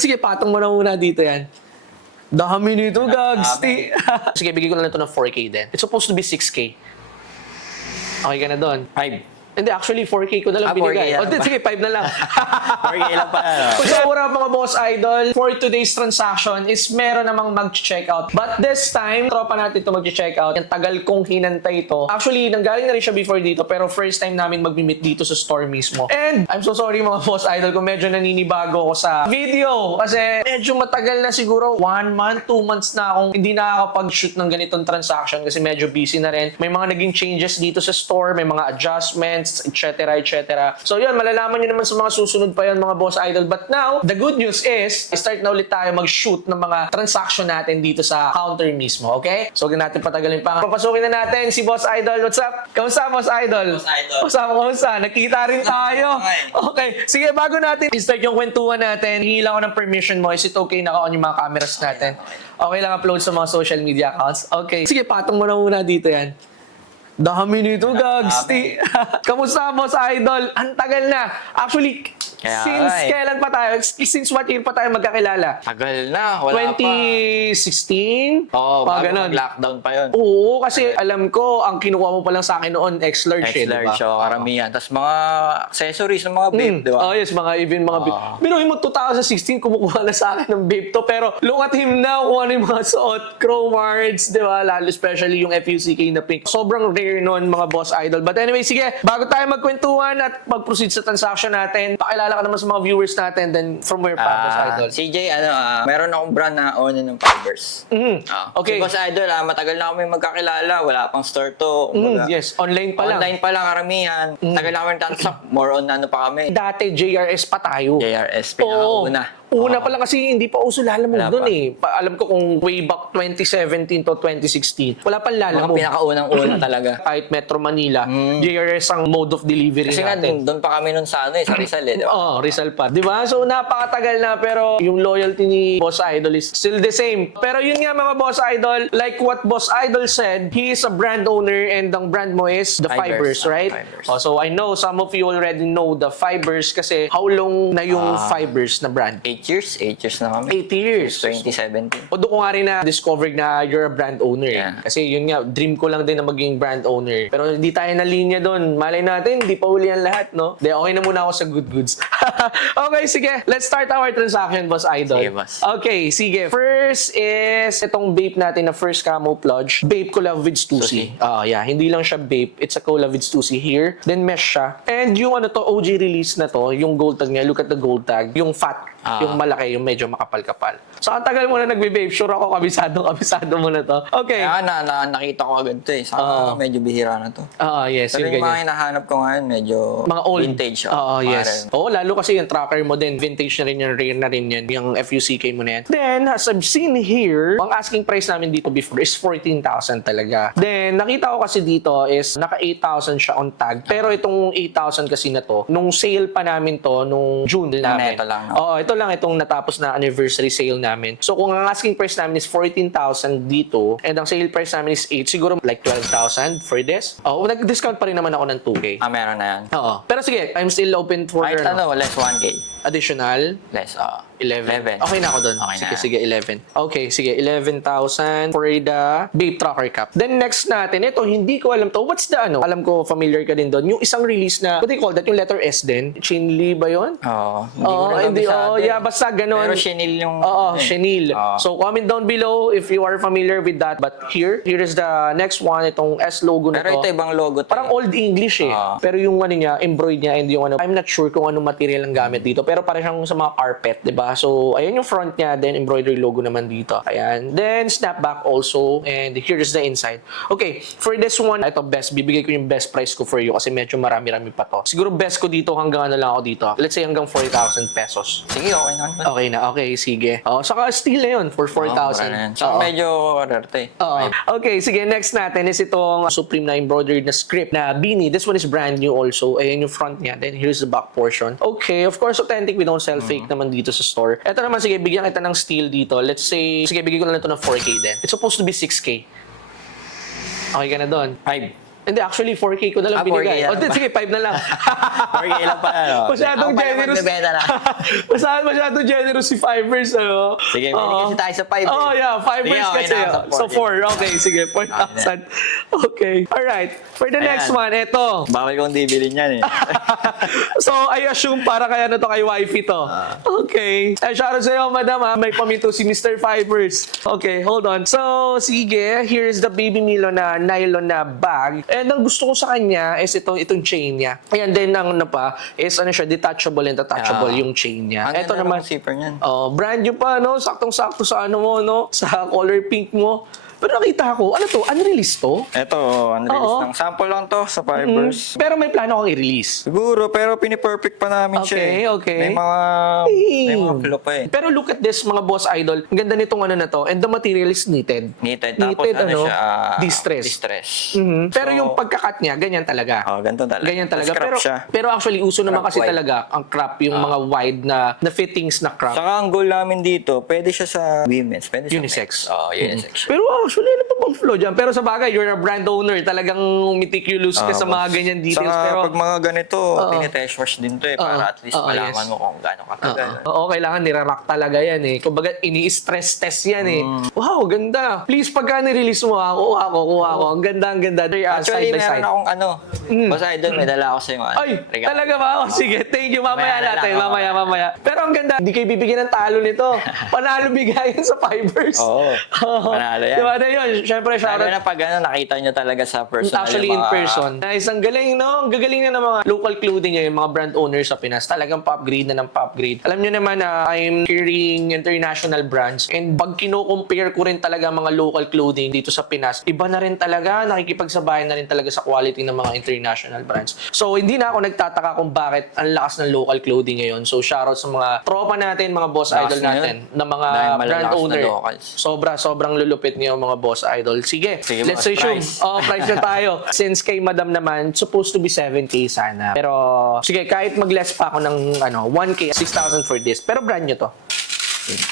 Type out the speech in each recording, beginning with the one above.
Sige, patong mo na muna dito yan. Dami nito, gags. Sige, bigay ko na lang ito ng 4K din. It's supposed to be 6K. Okay ka na doon? 5. Hindi, actually, 4K ko na lang 4K binigay. lang O, ba? sige, 5 na lang. 4K lang pa. So, wala mga boss idol. For today's transaction is meron namang mag-checkout. But this time, tropa natin ito mag-checkout. Yung tagal kong hinantay ito. Actually, nanggaling na rin siya before dito, pero first time namin mag-meet dito sa store mismo. And I'm so sorry mga boss idol kung medyo naninibago ako sa video. Kasi medyo matagal na siguro 1 month, 2 months na akong hindi nakakapag-shoot ng ganitong transaction kasi medyo busy na rin. May mga naging changes dito sa store, may mga adjustments, etc. etc. So yun, malalaman nyo naman sa mga susunod pa yun mga boss idol. But now, the good news is, start na ulit tayo mag-shoot ng mga transaction natin dito sa counter mismo, okay? So huwag natin patagalin pa. Papasukin na natin si boss idol. What's up? Kamusta boss idol? Boss idol. Kamusta? Nakita rin tayo. Okay. Sige, bago natin i-start yung kwentuhan natin, hingi lang ako ng permission mo. Is it okay naka-on yung mga cameras natin? Okay lang upload sa mga social media accounts? Okay. Sige, patong mo na muna dito yan. Dami nito, gags. Kamusta, boss idol? Ang tagal na. Actually, kailan pa tayo? Since what year pa tayo magkakilala? Tagal na. Wala 2016? Oo, Pa bago ganun. mag-lockdown pa yun. Oo, kasi alam ko, ang kinuha mo pa lang sa akin noon, X-Large, X-large, karamihan. Tapos mga accessories ng mga babe, di ba? Oh, yes, even mga babe. Binuhin mo 2016, kumukuha na sa akin ng babe to. Pero look at him now, kung ano yung mga suot, chrome hearts, di ba? Lalo especially yung FUCK na pink. Sobrang rare noon, mga boss idol. But anyway, sige, bago tayo magkwentuhan at mag-proceed sa transaction natin, pakilala ka naman sa mga viewers natin, then from where pa, boss idol? CJ, meron akong brand na owner ng fibers. Okay. Si Boss Idol, matagal na kami magkakilala. Wala pang store to. Yes, online pa lang. Online pa lang karamihan. Tagal na kami tansak. More on ano pa kami. Dati, JRS pa tayo. JRS, pinakauna. Una pa lang kasi hindi pa uso lalamove Wala doon pa. eh. Alam ko kung way back 2017 to 2016, wala pang Mga lalamove. pinakaunang-una talaga. Kahit Metro Manila, JRS ang mode of delivery Kasi nga, natin. doon pa kami nun sa sa Rizal eh, di ba? Oo, Rizal pa. Di ba? So, napakatagal na pero yung loyalty ni Boss Idol is still the same. Pero yun nga mga Boss Idol, like what Boss Idol said, he is a brand owner and ang brand mo is the Fibers, right? Fibers. Oh, so, I know some of you already know the Fibers kasi how long na yung Fibers na brand? 8 years? 8 years na kami. 8 years. 2017. O doon ko nga rin na-discover na you're a brand owner. Yeah. Kasi yun nga, dream ko lang din na maging brand owner. Pero hindi tayo na linya doon. Malay natin, hindi pa uli ang lahat, no? De, okay na muna ako sa good goods. Okay, sige. Let's start our transaction, Boss Idol. Sige, boss. Okay, sige. First is itong vape natin na first camouflage. Vape collab with Stussy. Yeah, hindi lang siya vape. It's a collab with Stussy here. Then mesh siya. And yung ano to, OG release na to, yung gold tag niya, look at the gold tag. Yung fat, yung malaki, yung medyo makapal-kapal. So, ang tagal mo na nagbe-vape. Sure ako, kabisado mo na to. Okay. Kaya nakita ko agad to eh. Saka medyo bihira na to. Yes. Pero yung yung ganyan. mga hinahanap ko ngayon, medyo Mga old. vintage. Yes. Lalo kasi yung tracker mo din, vintage na rin yan, rare na rin yan, yung FUCK mo na yan. Then, as I've seen here, ang asking price namin dito before is 14,000 talaga. Then, nakita ko kasi dito is naka 8,000 siya on tag. Pero itong 8,000 kasi na to, nung sale pa namin to, nung June namin. Ito lang, no? Oo, ito lang itong natapos na anniversary sale namin. So, kung ang asking price namin is 14,000 dito, and ang sale price namin is 8, siguro like 12,000 for this. Nag-discount pa rin naman ako ng 2K. Meron na yan. Oo. Pero sige, I'm still open for Kahit less 1K. additional Less, 11. Okay na ako doon. Okay na. Sige, 11. Okay, sige, 11,000 for the vape tracker cap. Then next natin, ito, hindi ko alam to. What's the ano? Alam ko, familiar ka din doon. Yung isang release na, what do you call that? Yung letter S din? Chinli ba yun? Hindi ko rin Yeah, basta ganun. Pero chenille yung... Chenille. So, comment down below if you are familiar with that. But here is the next one, itong S logo na to. Pero ito ibang logo to. Parang Old English eh. Pero yung ano niya, embroidered niya and yung ano, I'm not sure kung anong material ang gamit dito. Pero parang siyang sa mga carpet, di ba? So, ayan yung front niya. Then, embroidery logo naman dito. Ayan. Then, snapback also. And here's the inside. Okay. For this one, ito best. Bibigay ko yung best price ko for you kasi medyo marami-rami pa to. Siguro best ko dito hanggang ano lang ako dito. Let's say hanggang 4,000 pesos. Sige, okay na. Okay na. Okay, sige. Saka steal na yun for 4,000. So, medyo rarte. Okay, sige. Next natin is itong Supreme na embroidered na script na beanie. This one is brand new also. Ayan yung front niya. Then here's the back portion. Okay, of course, authentic. We don't sell fake naman dito sa store. Ito naman, sige, bigyan kita ng steel dito. Let's say, sige, bigyan ko na lang ito ng 4K din. It's supposed to be 6K. Okay ka na doon? 5. Hindi, actually, 4K ko na lang 4K binigay. na O, lang ba? sige, 5 na lang. 4K lang pa, ano? Masyadong Ako pa naman generous. bebenta na. Masyadong generous si Fivers, ano? Sige, bili Oo. kasi tayo sa 5. Oh, yeah, Fivers Sige, okay kasi. na, sa So, 4K. 4. Okay, sige, 4,000. Okay. Alright. For the next Ayan. one, eto. Bawal kong dibilin yan eh. So, I assume para kaya na to kay wifey to. Okay. Shoutout sa'yo, madam, ha? May paminto si Mr. Fibers. Okay, hold on. So, sige, here's the Baby Milo na nylon na bag. And ang gusto ko sa kanya is itong chain niya. Ayan, then ang ano pa, is ano siya, detachable and attachable yung chain niya. Ang Ito ganda naman, ng zipper niyan. oh, brand new pa, no? Saktong-sakto sa ano mo, no? Sa color pink mo. Pero nakita ko, ano to? Unreleased to? Ito, unreleased Oo. lang. Sample lang to sa Fibers. Pero may plano kang i-release. Siguro, pero piniperfect pa namin siya Okay, eh. okay. May mga flow pa eh. Pero look at this, mga boss idol. Ang ganda nitong ano na to. And the material is knitted. Knitted. Tapos ano siya? Distress. Distress. Mhm. Pero So, yung pagkakat niya, ganyan talaga. Oh, ganito talaga. Ganyan talaga. Scrap Pero, siya. pero actually, uso naman Crop kasi wide. talaga ang crop, yung mga wide na fittings na crop. Saka ang goal namin dito, pwede siya sa women's. Pwede sa Unisex. men's. Oh, unisex. Pero actually, ano pa bang flow dyan? Pero sa bagay, you're a brand owner. Talagang meticulous ka sa mga ganyan details. Saka Pero, pag mga ganito, tinitest wash din to eh. Para at least malaman yes. mo kung gaano katagal. Oo, kailangan nirarak talaga yan eh. Kumbaga, ini-stress test yan eh. Wow, ganda. Please, pagka nirelease mo kuha ko. Ang ganda. Actually, Side by meron side. akong basta idol, may dala ako sa iyo. Ay, talaga ba? Oh, sige, thank you. Mamaya Mamaya na natin. lang, Mamaya. Pero ang ganda, hindi kayo bibigyan ng talo nito. Panalo bigayan sa Fibers. Oo, panalo yan. Diba na yun? Siyempre, Lalo shoutout. na pag nakita nyo talaga sa personal. Actually, yung in mga- person. Nice, ang galing, no? Ang gagaling na ng mga local clothing niya, yung mga brand owners sa Pinas. Talagang pa-upgrade na ng pa-upgrade. Alam nyo naman na I'm carrying international brands. And pag kino-compare ko rin talaga mga local clothing dito sa Pinas, iba na rin talaga, nakikipagsabayan na rin talaga sa quality ng mga international brands. So, hindi na ako nagtataka kung bakit ang lakas ng local clothing ngayon. So, shoutout sa mga tropa natin, mga boss Lakas idol na natin, na mga Dahil brand malalakas na owner. locals. Sobrang lulupit niyo mga boss idol. Sige, Sige, let's boss, resume. price. Price na tayo. Since kay madam naman, supposed to be 7K sana. Pero, sige, kahit mag-less pa ako ng 1K, 6,000 for this. Pero brand nyo to.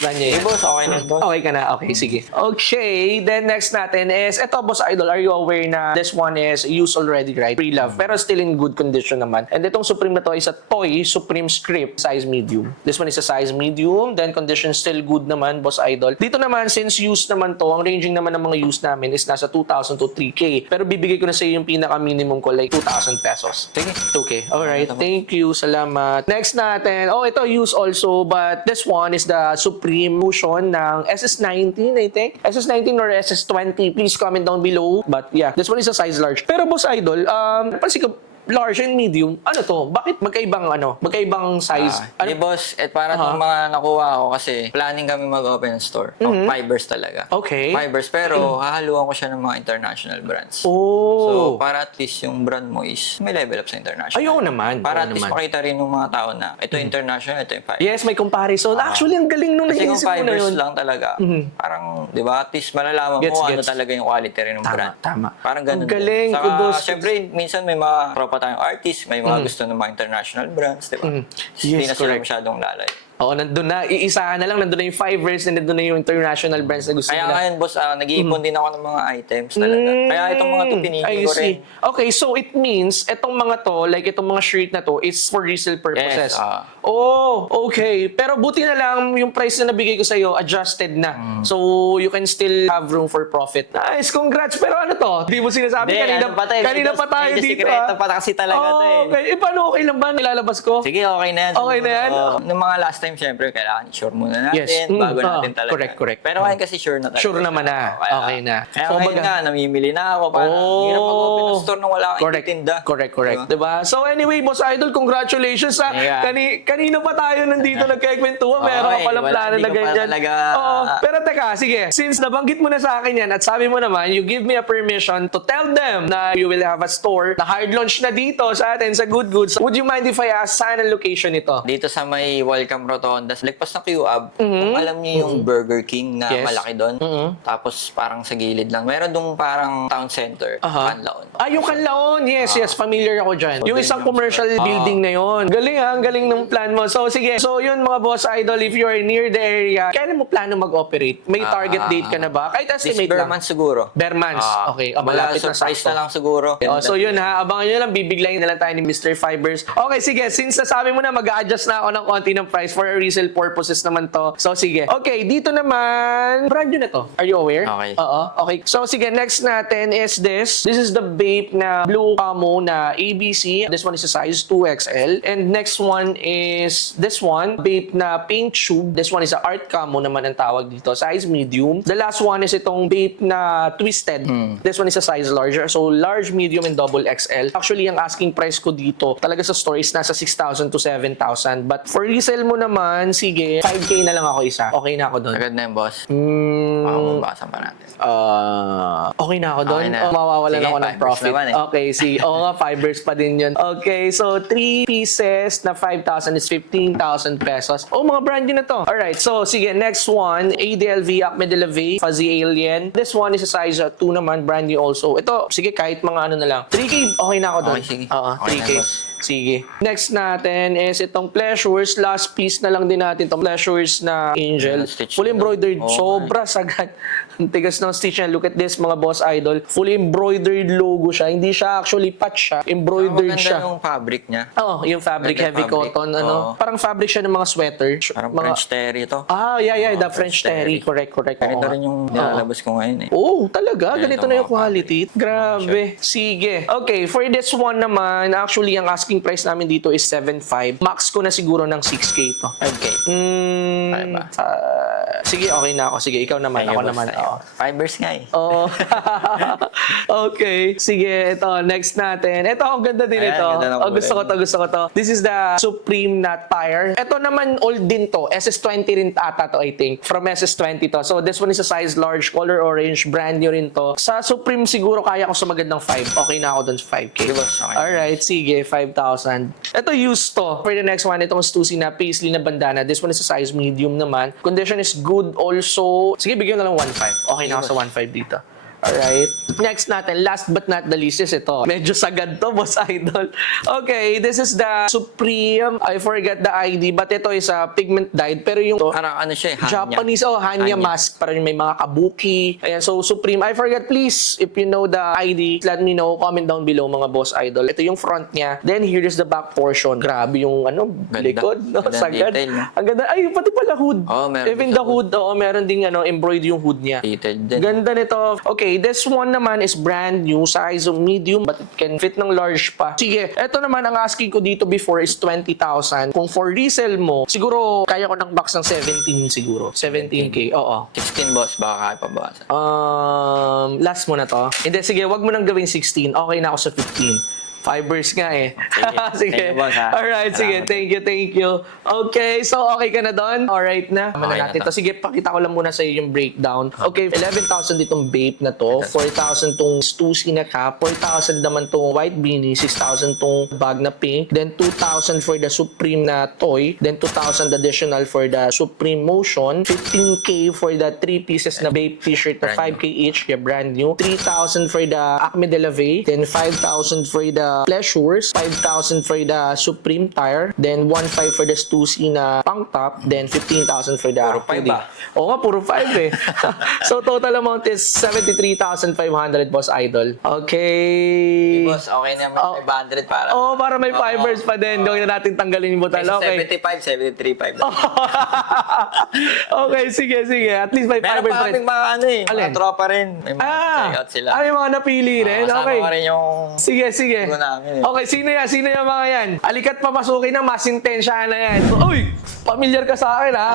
Brand nyo Hey, yan. boss, okay na boss. Okay ka na? Okay, sige. Okay, then next natin is, eto, Boss Idol, are you aware na this one is used already, right? Pre-love, pero still in good condition naman. And itong Supreme na to is a Toy Supreme Script, size medium. This one is a size medium, then condition still good naman, Boss Idol. Dito naman, since used naman to, ang ranging naman ng mga used namin is nasa 2,000 to 3K. Pero bibigay ko na sa iyo yung pinaka-minimum ko, like 2,000 pesos. Sige. 2K. Alright, thank you. Salamat. Next natin, ito used also, but this one is the Supreme Motion ng SS19, I think. SS19 or SS20, please comment down below. But yeah, this one is a size large. Pero Boss Idol, napansin ko, large and medium, ano to? Bakit magkaibang size? Hey, boss, para itong mga nakuha ko kasi planning kami mag-open ng store. Fibers talaga. Okay. Fibers, pero hahaluan ko siya ng mga international brands. So, Oh. para at least yung brand mo is may level up sa international. Ayaw naman. Para at Oo least naman. makita rin ng mga tao na ito international, ito yung Fibers. Yes, may comparison. Actually, ang galing nung Kasi kung naisip ko na Fibers yun. lang talaga, parang, di ba, at least malalaman Gets, mo ano gets. talaga yung quality rin ng brand. Tama. Parang ganun. Ang galing, din. Saka, kudos. syempre, minsan may mga tropa tayong artist, may mga gusto ng mga international brands, di ba? Hindi Yes, na sila correct. masyadong lalay. Oo, nandun na. Iisahan na lang. Nandun na yung Fibers and nandun na yung international brands na gusto Kaya nila. ngayon, boss, nag-iipon din ako ng mga items talaga. Kaya itong mga to pinili I ko see. rin. Okay, so it means, itong mga to, like itong mga shirt na to, is for resale purposes. Yes, Oh, okay. Pero buti na lang, yung price na nabigay ko sa'yo, adjusted na. So, you can still have room for profit. Nice, congrats. Pero ano to? Di mo sinasabi, kanina pa tayo medyo dito. sikreto pa kasi talaga to eh. Okay. Paano okay lang ba? Nilalabas ko? Sige, okay na yan. Okay na yan? Nung mga last time, syempre, kailangan sure muna natin Yes. bago natin talaga. Correct. Pero ngayon kasi sure na talaga. Sure naman na. Okay na. Kaya So, ngayon baga- nga, namimili na ako. Parang hirap mag-open ng store nung wala kang itinda. Correct. Diba? So anyway, Boss Idol, congratulations ha. Yeah. Kanina pa tayo nandito nagkikwentuhan. Meron ka Okay, palang wala, plano hindi na ko pa ganyan. talaga- Oo. Pero teka, sige. Since nabanggit mo na sa akin yan at sabi mo naman, you give me a permission to tell them na you will have a store na hard launch na dito sa atin sa Good Goods. Would you mind if I ask saan ang location nito? Dito sa may Welcome Road Rotondas, lagpas ng QAB, kung alam niyo yung Burger King na Yes. malaki doon, tapos parang sa gilid lang. Meron dong parang town center, Canlaon. Ah, yung Canlaon. Yes, familiar ako dyan. Yung isang commercial building na yon. Galing ang galing ng plan mo. So, sige. So, yun mga boss idol, if you are near the area, kailan mo plano mag-operate? May target date ka na ba? Kahit This estimate lang. Berman siguro. Bermans. Okay. Wala, Malapit na surprise sakto. na lang siguro. So yun ha, abangan nyo lang, bibiglayin na lang tayo ni Mr. Fibers. Okay, sige, since nasabi mo na, mag-a-adjust na ako ng konti ng price for resale purposes naman to. So sige. Okay, dito naman, brand new na to. Are you aware? Okay. Oo. Okay, so sige, next natin is this. This is the vape na blue camo na ABC. This one is a size 2XL. And next one is this one, vape na pink tube. This one is a art camo naman ang tawag dito, size medium. The last one is itong vape na twisted. This one is a size larger. So large, medium, and double XL. Actually, ang asking price ko dito, talaga sa store is nasa 6,000 to 7,000. But for resale mo naman, sige, 5K na lang ako isa. Okay na ako doon. Agad na yung boss. Baka mabasan pa natin. Okay na ako doon. Okay na. Mawawalan Sige, ako ng fibers profit. naman eh. Okay, oo nga, fibers pa din yun. Okay, so 3 pieces na 5,000 is 15,000 pesos. Oh, mga brand new na to. Alright, so sige, next one, ADLV, Acme de la Vey, Fuzzy Alien. This one is a size 2 naman, brand new also. Ito, sige, kahit mga ano na lang. 3K, okay na ako doon. Okay, sige. Oo, Okay 3K. na, boss. Sige. Next natin is itong Pleasures. Last piece na lang din natin itong Pleasures na Angel. Yeah, stitch Full na. embroidered. Oo, Sobra sagad. Ang tigas ng stitch niya. Look at this, mga boss idol. Full embroidered logo siya. Hindi siya actually patch siya. Embroidered Maganda siya. yung fabric niya. Oo, yung fabric, Maganda heavy fabric. cotton. Ano? Oo. Parang fabric siya ng mga sweater. Parang mga... French terry ito. Yeah, the French French terry. Correct. Ganito Oo. rin yung nilalabas ko ngayon eh. Oh, talaga? Ganito Ganito na yung mga quality? Grabe. Sige. Okay, for this one naman, actually, ang asking price namin dito is 7.5. Max ko na siguro ng 6K to. 5K. Kaya ba? Sige, okay na ako. Sige, ikaw naman. Ako naman. Oo. Fibers nga eh. Oh. Okay. Sige, ito. Next natin. Ito, ang ganda din Ayan, ito. ganda ng Gusto ko kulay. to. This is the Supreme na tire. Ito naman, old din to. SS20 rin ata to, I think. From SS20 to. So, this one is a size large, color orange, brand new rin to. Sa Supreme, siguro kaya ko sumagad ng 5. Okay na ako dun sa 5K. Sige, boss. Okay. Alright, sige. 5,000. Ito, used to. For the next one, itong Stussy na paisley na bandana. This one is a size medium naman. Condition is good also. Sige, bigyan na lang 1.5. Okay na ako sa 1.5 dito. Alright. Next natin, last but not the least is ito. Medyo sagad to, boss idol. Okay, this is the Supreme. I forget the ID, but ito is a pigment dyed. Pero yung Parang ano siya eh, Hanya. Japanese, Hanya mask. Parang may mga kabuki. Ayan, so Supreme. I forget, please, if you know the ID, let me know. Comment down below, mga boss idol. Ito yung front niya. Then, here is the back portion. Grabe yung, Ganda. likod. No? Ganda Sagad. detail, no? Ang ganda. Ay, pati pala hood. Meron Even din the sa hood, meron ding, embroidered yung hood niya. Detailed din. Ganda nito. Okay, this one naman is brand new, size of medium, but it can fit ng large pa. Sige, eto naman ang asking ko dito before is 20,000. Kung for resale mo, siguro kaya ko ng box ng 17 siguro. 17K, oo. 16 boss, baka kaya pabawasan. Last mo na to. Hindi, sige, wag mo nang gawing 16. Okay na ako sa 15. Fibers nga eh. Sige. Thank you, boss, ha? Alright, sige. Salamat. Thank you. Okay, so okay ka na doon? Alright na. Tama Okay na na natin to. to. Sige, pakita ko lang muna sa iyo yung breakdown. Okay, 11,000 ditong vape na to. 4,000 tong Stussy na cap. 4,000 naman tong white beanie. 6,000 tong bag na pink. Then 2,000 for the Supreme na toy. Then 2,000 additional for the Supreme Motion. 15K for the 3 pieces na vape t-shirt na Brand 5K each. Yeah, brand new. 3,000 for the Acme de la Vey. Then 5,000 for the Pleasures. 5,000 for the Supreme tire. Then 1,500 for the Stussy na punk top. Then 15,000 for the Puro five hoodie. ba? Oo nga, puro 5 eh. So total amount is 73,500, boss idol. Okay. Boss, okay na may 500 para. Oo, para may fibers pa din. Gawin na natin tanggalin yung butal. Okay. 75, 73.5 lang. Okay, sige. At least may Meron fibers pa pa rin. kaming mga ano eh, Alin? mga tropa rin. May mga check-out sila. Ay, mga napili rin. Kasama Okay. ko rin yung... Sige. Gusto namin eh. Okay, sino yung mga yan? Alikat papasukin na, masintensya na yan. Uy! Familiar ka sa akin, ha?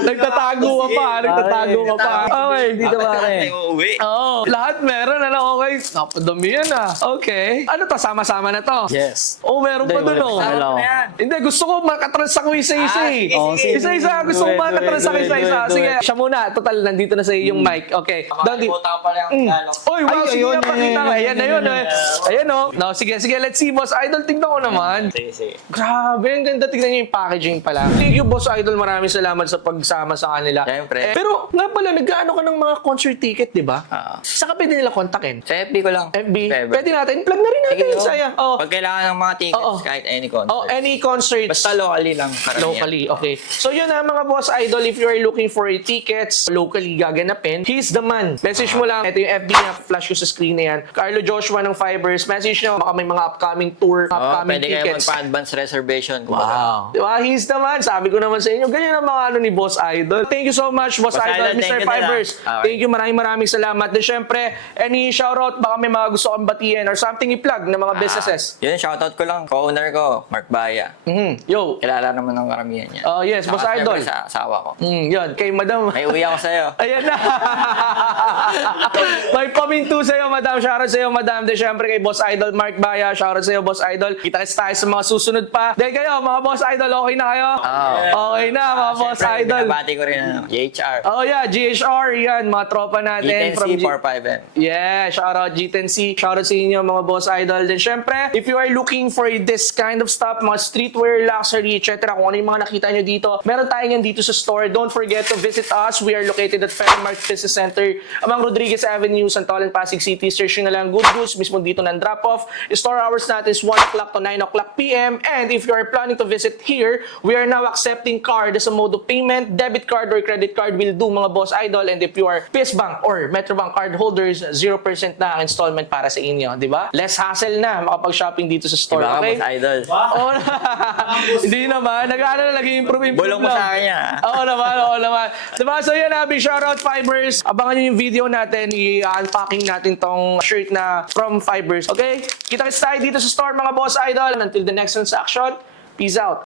Nagtatago ka pa. Okay, Dito ba rin? Uuwi. Oo, lahat meron. Okay, napadami yan, Okay. Ano to? Sama-sama na to? Yes. Oh, meron pa dun, oh. Hello. Hindi, gusto ko makatrans ako isa-isa eh. sige. Isa-isa, gusto ko makatrans ako isa-isa. do it. Sige, siya muna. Total, nandito na sa iyo yung mic. Okay. Down dito. Makalimutan ko pala yung Tagalog. Uy, wow, sige ayun, na, pakita ko. Ayan na yun. Ayan o. No, sige, let's see, Boss Idol. Tingnan ko naman. Sige. Grabe, ang ganda. Tignan niyo yung packaging pala. Thank you, Boss Idol. Maraming salamat sa pagsama sa kanila. Siyempre. Pero nga pala, nag-ano ka ng mga concert ticket, di ba? Saan ka pwede nila kontakin? Sa FB ko lang. FB? Fever. Pwede natin. Plug na rin natin. Sige, Saya. Oh. Pag kailangan ng mga tickets, Oo. kahit any concert. Oh, any concerts. Basta locally lang. Karamihan. Locally, okay. So yun na mga Boss Idol, if you are looking for tickets locally gaganapin, he's the man. Message mo lang, ito yung FB niya, flash ko sa screen na yan. Carlo Joshua ng Fibers, message nyo, baka may mga upcoming tour, upcoming Pwede kayo tickets. magpa-advance reservation. Wow. Diba? He's the man. Sabi ko naman sa inyo, ganyan ang mga ano ni Boss Idol. Thank you so much, Boss Boss Idol, Idol, Mr. thank you din, Fibers. Okay. Thank you, maraming salamat. Then syempre, any shoutout, baka may mga gusto kong batiin or something i-plug na mga businesses. Yun, shoutout ko lang. Co-owner ko, Mark Baya. Yo. Kilala naman ng karamihan niya. Oh, yes, Boss Saka Idol. siyempre sa asawa ko. Yun, kay Madam. May uwi ako sa'yo. Ayan na. May paminto sa'yo, Madam. Shoutout sa'yo, Madam. Then syempre kay Boss Idol, Mark Baya. Shoutout sa'yo, Boss Idol. Kita-kits tayo sa mga susunod pa. Dahil kayo, mga Boss Idol, okay na kayo? Okay na, mga Boss Siyempre, Idol. binabati ko rin JHR. Oh yeah, GHR, yan, mga tropa natin. E10C 45M. Yeah, shoutout G10C. Shoutout sa inyo mga Boss Idol. Then syempre, if you are looking for this kind of stuff, mga streetwear, luxury, etc., kung ano yung mga nakita nyo dito, meron tayo yan dito sa store. Don't forget to visit us. We are located at Fairmark Business Center, Amang Rodriguez Avenue, Santolan, Pasig City. Search nyo na lang Good Goods, mismo dito ng drop-off. Store hours natin is 1 o'clock to 9 o'clock p.m. And if you are planning to visit here, we are now accepting card as a mode of payment. Debit card or credit card will do, mga Boss Idol. And if you are PS Bank or Metrobank card holders, 0% na ang installment para sa inyo, di ba? Less hassle na makapag-shopping dito sa store, Diba, okay? Boss Idol? Oo na. Hindi naman. Nag-ano na, nag-improve Bulong mo lang. sa akin yan, Oo naman. Diba? So yan, big shoutout Fibers. Abangan nyo yung video natin. I-unpacking natin tong shirt na from Fibers. Okay? Kita-kits tayo dito sa store, mga Boss Idol. Until the next transaction, peace out.